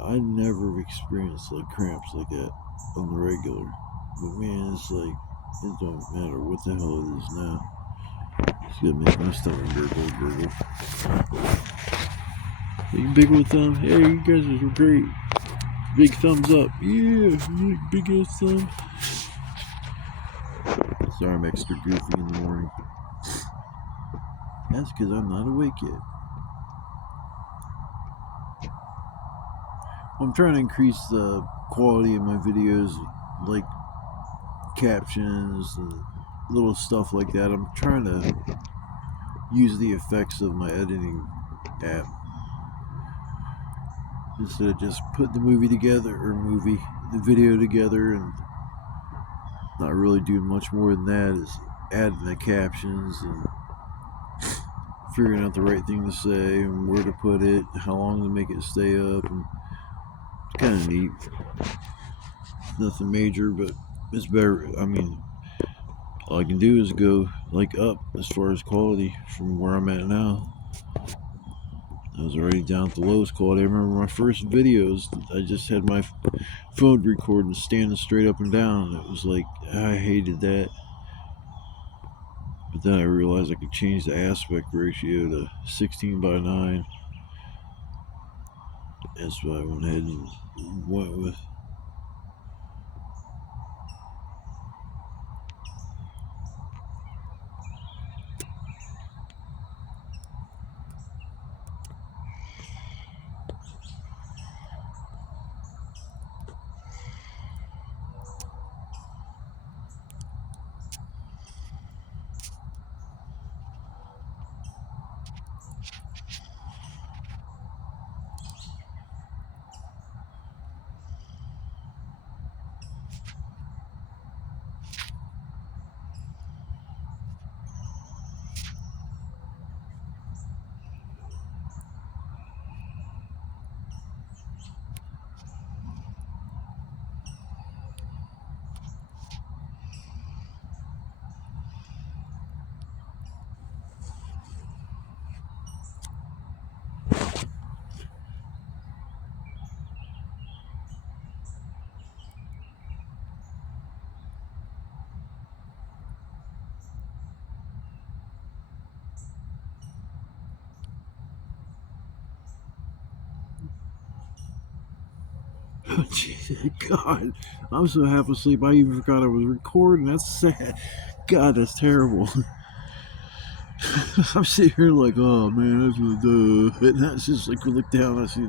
I never experienced like cramps like that on the regular. But man, it's like it don't matter what the hell it is now. It's gonna make my stomach gurgle. Hey, big old thumb. Hey, you guys are great. Big thumbs up. Yeah, big ass thumb. Sorry, I'm extra goofy in the morning. That's because I'm not awake yet. I'm trying to increase the quality of my videos, like captions and little stuff like that. I'm trying to use the effects of my editing app instead of just put the the video together and not really doing much more than that. Is adding the captions and figuring out the right thing to say and where to put it, how long to make it stay up, and it's kind of neat. Nothing major, but it's better. I mean, all I can do is go like up as far as quality from where I'm at now. I was already down at the lowest quality. I remember my first videos, I just had my phone recording standing straight up and down. It was like, I hated that. But then I realized I could change the aspect ratio to 16:9. That's what I went ahead and went with. Oh, God, I'm so half asleep. I even forgot I was recording. That's sad. God, that's terrible. I'm sitting here like, oh man, that's what and that's just like, we look down, I see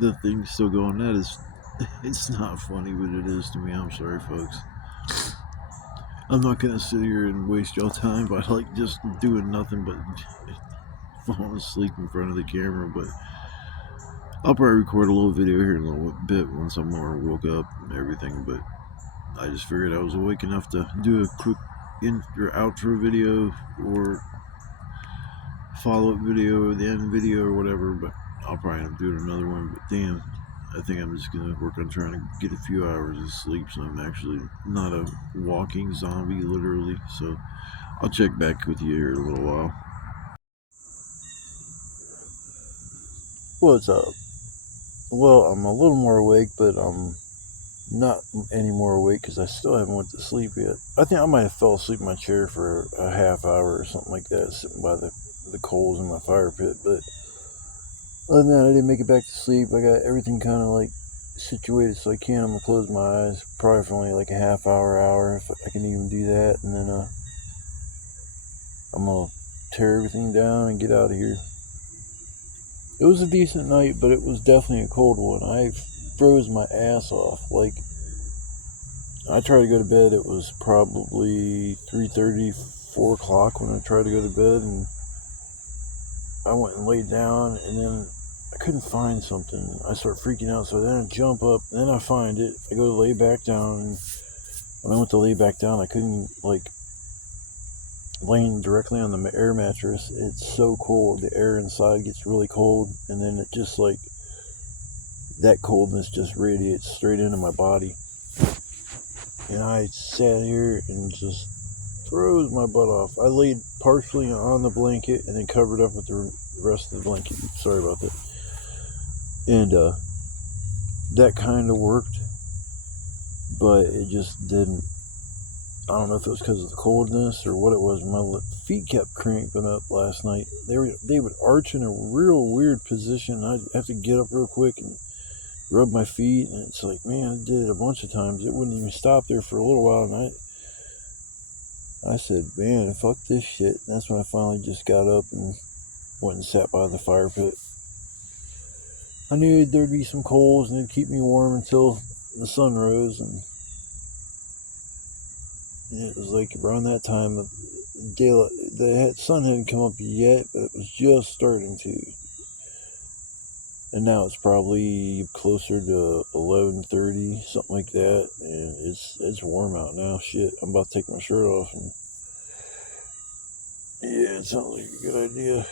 the thing still going. That is, it's not funny, but it is to me. I'm sorry, folks. I'm not gonna sit here and waste y'all time by like just doing nothing but falling asleep in front of the camera. But I'll probably record a little video here in a little bit once I'm more woke up and everything. But I just figured I was awake enough to do a quick intro, outro video or follow-up video or the end video or whatever. But I'll probably end up doing another one. But damn, I think I'm just gonna work on trying to get a few hours of sleep, so I'm actually not a walking zombie, literally. So I'll check back with you here in a little while. What's up? Well, I'm a little more awake, but I'm not any more awake because I still haven't went to sleep yet. I think I might have fell asleep in my chair for a half hour or something like that, sitting by the coals in my fire pit. But other than that, I didn't make it back to sleep. I got everything kind of like situated so I can. I'm gonna close my eyes probably for only like a half hour, if I can even do that, and then I'm gonna tear everything down and get out of here. It was a decent night, but it was definitely a cold one. I froze my ass off. Like, I tried to go to bed. It was probably 3:30, 4 o'clock when I tried to go to bed, and I went and laid down, and then I couldn't find something. I start freaking out, so then I jump up, and then I find it. I go to lay back down, and when I went to lay back down, I couldn't, like, laying directly on the air mattress. It's so cold. The air inside gets really cold, and then it just, like, that coldness just radiates straight into my body. And I sat here and just froze my butt off. I laid partially on the blanket and then covered up with the rest of the blanket. Sorry about that. And that kind of worked, but it just didn't. I don't know if it was because of the coldness or what it was. My feet kept cramping up last night. They would arch in a real weird position. I'd have to get up real quick and rub my feet, and it's like, man, I did it a bunch of times. It wouldn't even stop there for a little while, and I said, man, fuck this shit. And that's when I finally just got up and went and sat by the fire pit. I knew there'd be some coals and it'd keep me warm until the sun rose, and it was like around that time of daylight. The sun hadn't come up yet, but it was just starting to. And now it's probably closer to 11:30, something like that, and it's warm out now. Shit, I'm about to take my shirt off, and yeah, it sounds like a good idea.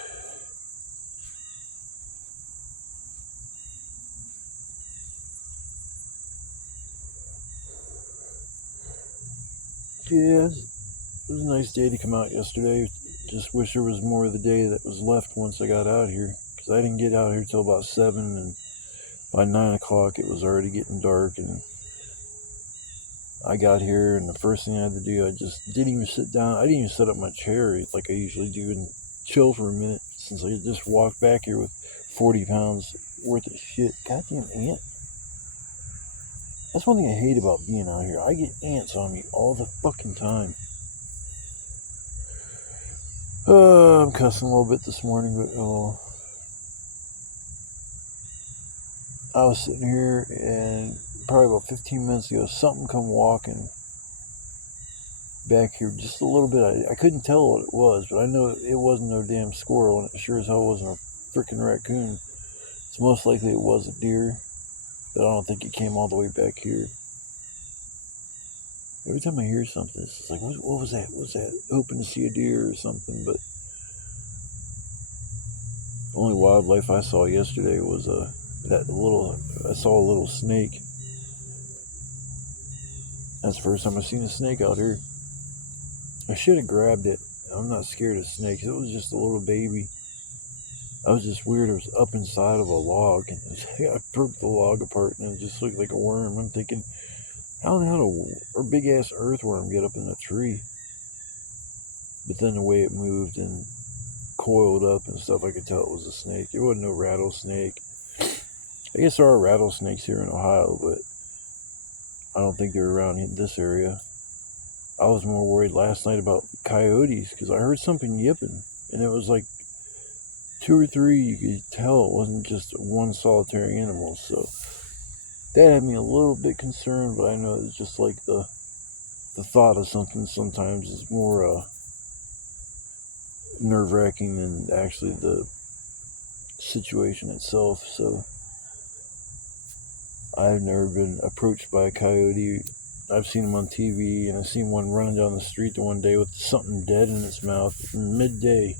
Yeah, it was a nice day to come out yesterday. Just wish there was more of the day that was left once I got out here, because I didn't get out here till about 7, and by 9 o'clock it was already getting dark, and I got here, and the first thing I had to do, I just didn't even sit down. I didn't even set up my chair like I usually do and chill for a minute, since I just walked back here with 40 pounds worth of shit. Goddamn ant. That's one thing I hate about being out here. I get ants on me all the fucking time. I'm cussing a little bit this morning, but I was sitting here, and probably about 15 minutes ago, something come walking back here just a little bit. I couldn't tell what it was, but I know it wasn't no damn squirrel, and it sure as hell wasn't a freaking raccoon. It's most likely it was a deer, but I don't think it came all the way back here. Every time I hear something, it's like, what was that? What was that? Hoping to see a deer or something, but the only wildlife I saw yesterday was I saw a little snake. That's the first time I've seen a snake out here. I should have grabbed it. I'm not scared of snakes. It was just a little baby. I was just weird. It was up inside of a log, and I broke the log apart, and it just looked like a worm. I'm thinking, how the hell did a big ass earthworm get up in a tree? But then the way it moved and coiled up and stuff, I could tell it was a snake. It wasn't no rattlesnake. I guess there are rattlesnakes here in Ohio, but I don't think they're around in this area. I was more worried last night about coyotes because I heard something yipping, and it was like 2 or 3. You could tell it wasn't just one solitary animal. So that had me a little bit concerned, but I know it's just like the thought of something sometimes is more nerve-wracking than actually the situation itself. So I've never been approached by a coyote. I've seen them on TV, and I've seen one running down the street the one day with something dead in its mouth midday.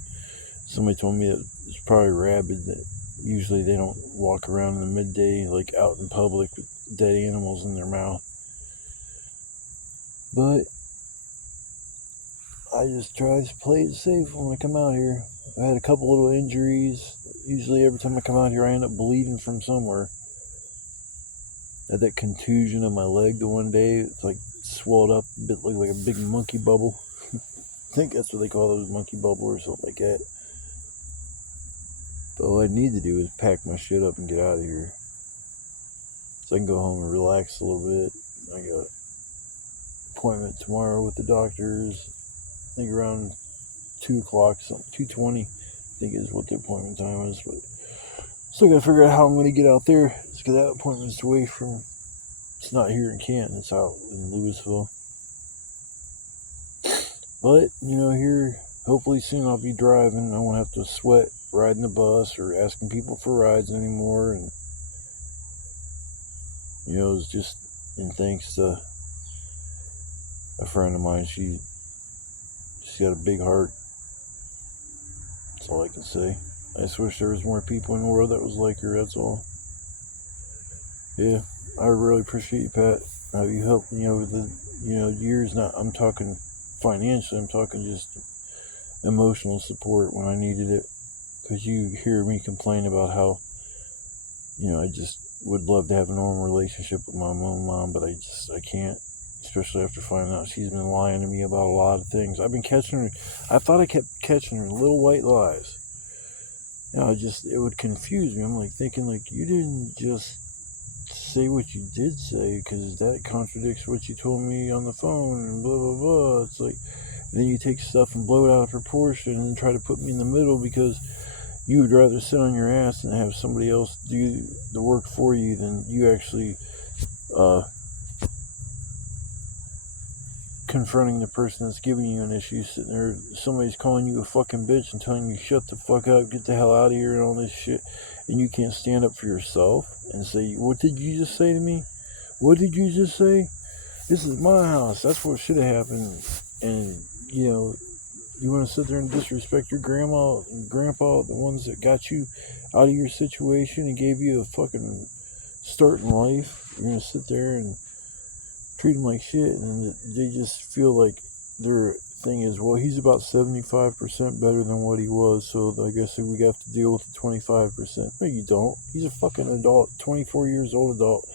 Somebody told me that it's probably rabid. That usually they don't walk around in the midday like out in public with dead animals in their mouth. But I just try to play it safe when I come out here. I had a couple little injuries. Usually every time I come out here I end up bleeding from somewhere. I had that contusion of my leg the one day. It's like swelled up a bit, like a big monkey bubble. I think that's what they call those, monkey bubble or something like that. But all I need to do is pack my shit up and get out of here, so I can go home and relax a little bit. I got an appointment tomorrow with the doctors. I think around 2 o'clock, something, 2:20, I think is what the appointment time is. But still gotta figure out how I'm gonna get out there. Because that appointment's away from, it's not here in Canton, it's out in Louisville. But, here, hopefully soon I'll be driving. I won't have to sweat riding the bus or asking people for rides anymore. And, it's just in thanks to a friend of mine. She's got a big heart. That's all I can say. I just wish there was more people in the world that was like her, that's all. Yeah, I really appreciate you, Pat. How you helped me over the, years. Not, I'm talking financially, I'm talking just emotional support when I needed it. Because you hear me complain about how, I just would love to have a normal relationship with my own mom, but I can't. Especially after finding out she's been lying to me about a lot of things. I've been catching her. I thought I kept catching her little white lies. It would confuse me. I'm like thinking, like, you didn't just say what you did say, because that contradicts what you told me on the phone and blah blah blah. It's like, then you take stuff and blow it out of proportion and try to put me in the middle because you would rather sit on your ass and have somebody else do the work for you than you actually confronting the person that's giving you an issue. Sitting there, somebody's calling you a fucking bitch and telling you shut the fuck up, get the hell out of here and all this shit, and you can't stand up for yourself and say, what did you just say to me? What did you just say? This is my house. That's what should have happened. And you want to sit there and disrespect your grandma and grandpa, the ones that got you out of your situation and gave you a fucking start in life. You're going to sit there and treat them like shit, and they just feel like their thing is, well, he's about 75% better than what he was, so I guess we have to deal with the 25%. No, you don't. He's a fucking adult, 24 years old adult,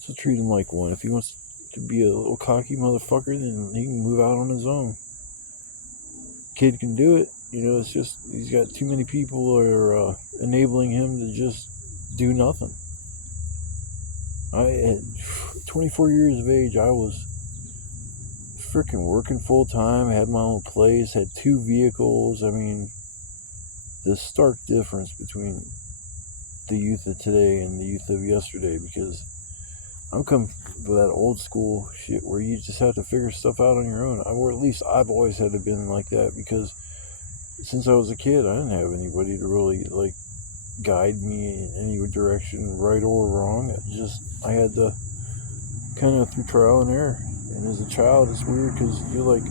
so treat him like one. If he wants to be a little cocky motherfucker, then he can move out on his own. Kid can do it. It's just he's got too many people are enabling him to just do nothing. At 24 years of age, I was freaking working full time, had my own place, had 2 vehicles. I mean, the stark difference between the youth of today and the youth of yesterday, because I'm coming from that old school shit where you just have to figure stuff out on your own. Or at least I've always had to been like that, because since I was a kid, I didn't have anybody to really like guide me in any direction, right or wrong. I had to kind of through trial and error. And as a child, it's weird because you're like,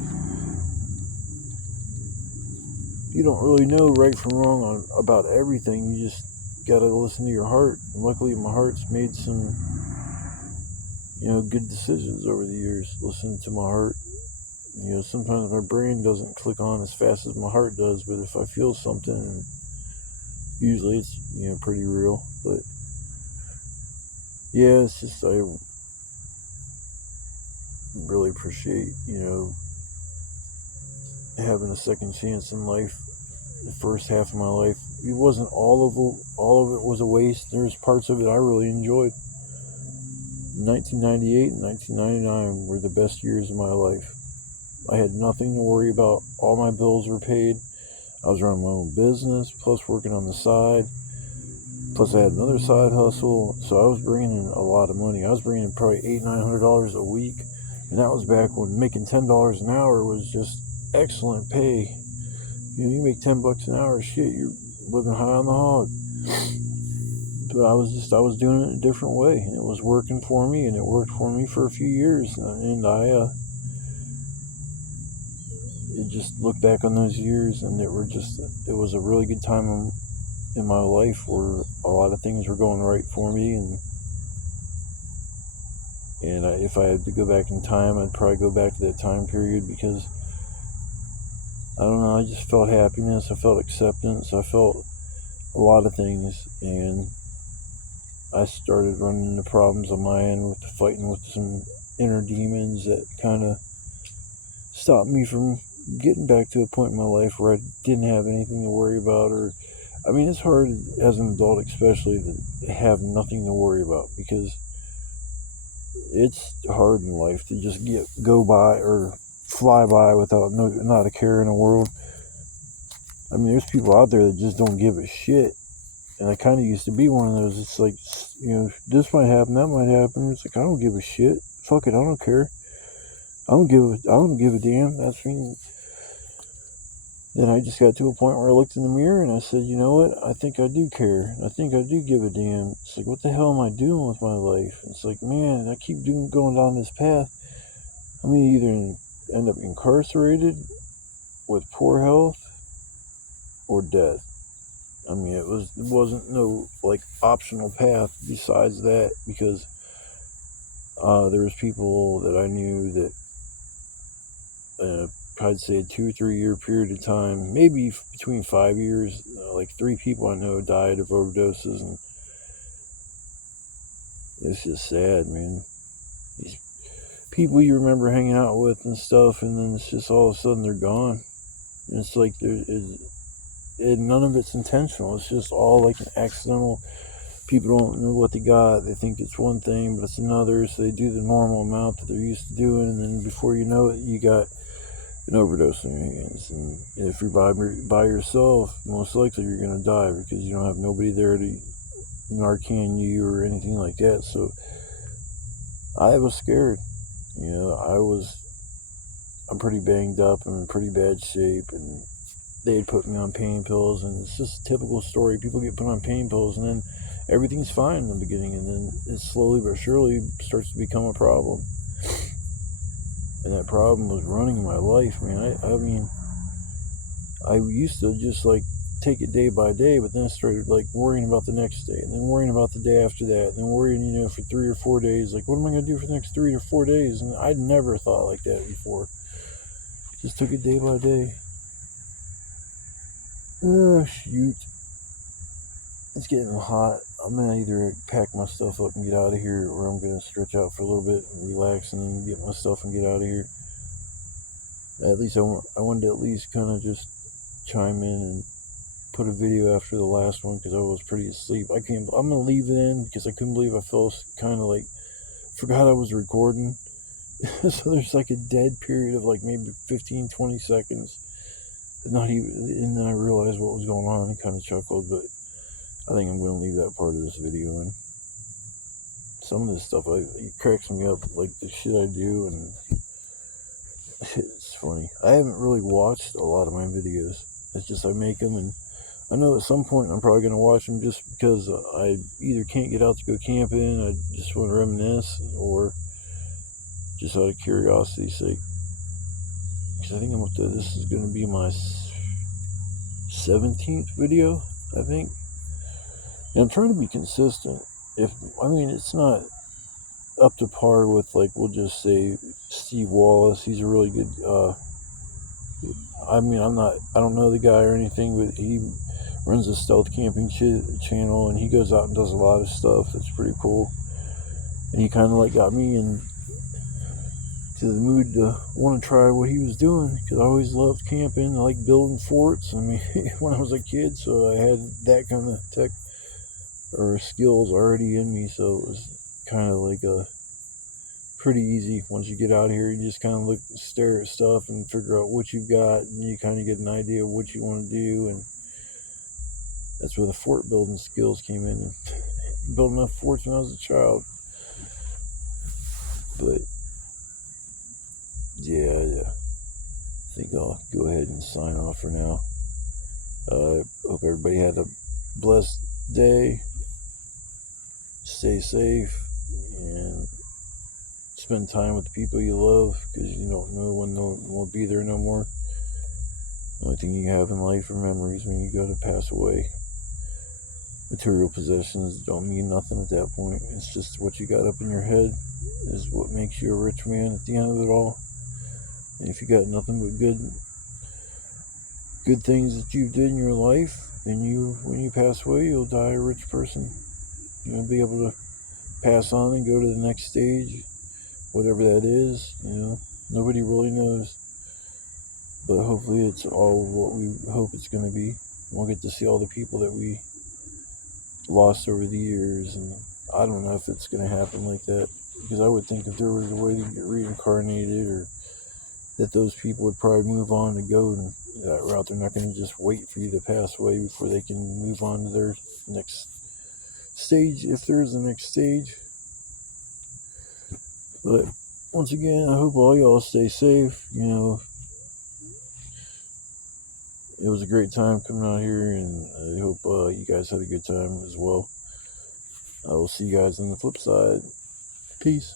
you don't really know right from wrong about everything. You just gotta listen to your heart. And luckily, my heart's made some, good decisions over the years. Listening to my heart. Sometimes my brain doesn't click on as fast as my heart does, but if I feel something, usually it's pretty real. But yeah, it's just I really appreciate having a second chance in life. The first half of my life, it wasn't all of it was a waste. There's parts of it I really enjoyed. 1998 and 1999 were the best years of my life. I had nothing to worry about. All my bills were paid. I was running my own business, plus working on the side. Plus, I had another side hustle, so I was bringing in a lot of money. I was bringing in probably $800-900 a week, and that was back when making $10 an hour was just excellent pay. You know, you make $10 an hour, shit, you're living high on the hog. But I was doing it a different way, and it was working for me, and it worked for me for a few years, and it just looked back on those years, and it was a really good time in my life where a lot of things were going right for me, and if I had to go back in time, I'd probably go back to that time period, because I don't know, I just felt happiness, I felt acceptance, I felt a lot of things, and I started running into problems on my end with fighting with some inner demons that kind of stopped me from getting back to a point in my life where I didn't have anything to worry about. Or I mean, it's hard as an adult especially to have nothing to worry about, because it's hard in life to just go by or fly by without not a care in the world. I mean, there's people out there that just don't give a shit, and I kind of used to be one of those. It's like, you know, this might happen, that might happen. It's like, I don't give a shit. Fuck it, I don't care. I don't give a damn. That's me. Then I just got to a point where I looked in the mirror and I said, you know what? I think I do care. I think I do give a damn. It's like, what the hell am I doing with my life? It's like, man, I keep going down this path. I'm either end up incarcerated with poor health or death. I mean, it wasn't no like optional path besides that, because there was people that I knew that I'd say a 2 or 3 year period of time, maybe between 5 years, like 3 people I know died of overdoses, and it's just sad, man. These people you remember hanging out with and stuff, and then it's just all of a sudden they're gone. And it's like none of it's intentional. It's just all like an accidental. People don't know what they got. They think it's one thing, but it's another. So they do the normal amount that they're used to doing, and then before you know it, you got an overdose in your hands. And if you're by yourself, most likely you're going to die, because you don't have nobody there to Narcan you or anything like that. So I was scared. You know, I'm pretty banged up. I'm in pretty bad shape, and they'd put me on pain pills, and it's just a typical story. People get put on pain pills, and then everything's fine in the beginning, and then it slowly but surely starts to become a problem. And that problem was running my life, man. I mean, I used to just like take it day by day, but then I started like worrying about the next day, and then worrying about the day after that, and then worrying, you know, for 3 or 4 days, like, what am I going to do for the next 3 or 4 days? And I'd never thought like that before. Just took it day by day. Oh, shoot. It's getting hot. I'm going to either pack my stuff up and get out of here, or I'm going to stretch out for a little bit and relax and then get my stuff and get out of here. At least I wanted to at least kind of just chime in and put a video after the last one, because I was pretty asleep. I'm going to leave it in because I couldn't believe I felt kind of like, forgot I was recording. So there's like a dead period of like maybe 15-20 seconds. Not even, and then I realized what was going on and kind of chuckled, but I think I'm going to leave that part of this video in. Some of this stuff, it cracks me up, like the shit I do, and it's funny. I haven't really watched a lot of my videos. It's just I make them, and I know at some point I'm probably going to watch them just because I either can't get out to go camping, I just want to reminisce, or just out of curiosity's sake. Because I think this is going to be my 17th video, I think. And I'm trying to be consistent. It's not up to par with, like, we'll just say Steve Wallace. He's a really good, I don't know the guy or anything, but he runs a stealth camping channel, and he goes out and does a lot of stuff that's pretty cool. And he kind of like got me into the mood to want to try what he was doing, because I always loved camping. I like building forts. I mean, when I was a kid, so I had that kind of tech or skills already in me, so it was kind of like a pretty easy. Once you get out here, you just kind of stare at stuff and figure out what you've got, and you kind of get an idea of what you want to do. And that's where the fort building skills came in. Built enough forts when I was a child. But yeah, I think I'll go ahead and sign off for now. Hope everybody had a blessed day. Stay safe and spend time with the people you love, because you don't know when they won't be there no more. The only thing you have in life are memories when you go to pass away. Material possessions don't mean nothing at that point. It's just what you got up in your head is what makes you a rich man at the end of it all. And if you got nothing but good things that you did in your life, then when you pass away, you'll die a rich person. You'll be able to pass on and go to the next stage, whatever that is. Nobody really knows. But hopefully it's all what we hope it's going to be. We'll get to see all the people that we lost over the years, and I don't know if it's going to happen like that, because I would think if there was a way to get reincarnated, or that those people would probably move on to go that route. They're not going to just wait for you to pass away before they can move on to their next stage, if there is a next stage. But once again, I hope all y'all stay safe. It was a great time coming out here, and I hope you guys had a good time as well. I will see you guys on the flip side. Peace.